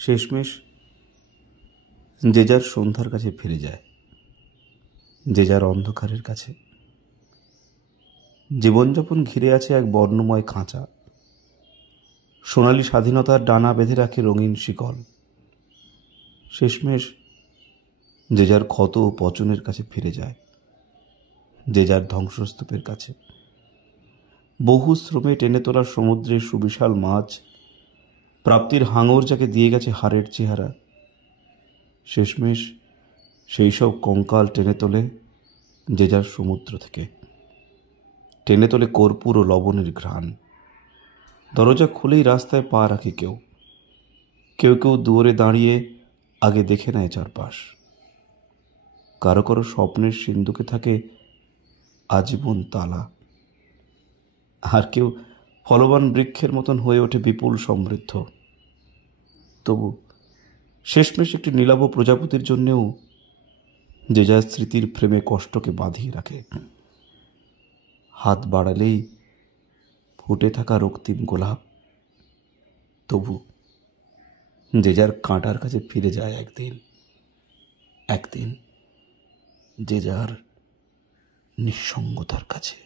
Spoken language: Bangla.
শেষমেশ যে যার সন্ধ্যার কাছে ফিরে যায়, যে যার অন্ধকারের কাছে। জীবনযাপন ঘিরে আছে এক বর্ণময় খাঁচা। সোনালী স্বাধীনতার ডানা বেঁধে রাখে রঙিন শিকল। শেষমেশ যে যার ক্ষত ও পচনের কাছে ফিরে যায়, যে যার ধ্বংসস্তূপের কাছে। বহু শ্রমে টেনে তোলা সমুদ্রের সুবিশাল মাছ, প্রাপ্তির হাঙর যাকে দিয়ে গেছে হাড়ের চেহারা, শেষমেশ সেই সব কঙ্কাল টেনে তোলে যে যার সমুদ্র থেকে, টেনে তোলে কর্পূর ও লবণের ঘ্রাণ। দরজা খুলেই রাস্তায় পা রাখে কেউ, কেউ কেউ দুয়ারে দাঁড়িয়ে আগে দেখে নেয় চারপাশ। কারো কারো স্বপ্নের সিন্ধুকে থাকে আজীবন তালা, আর কেউ ফলবান বৃক্ষের মতন হয়ে ওঠে বিপুল সমৃদ্ধ। তবু শেষমেশ একটি নীলাভ প্রজাপতির জন্যেও যে যার স্মৃতির ফ্রেমে কষ্টকে বাঁধিয়ে রাখে। হাত বাড়ালেই ফুটে থাকা রক্তিম গোলাপ, তবু যে যার কাঁটার কাছে ফিরে যায় একদিন যে যার নিঃসঙ্গতার কাছে।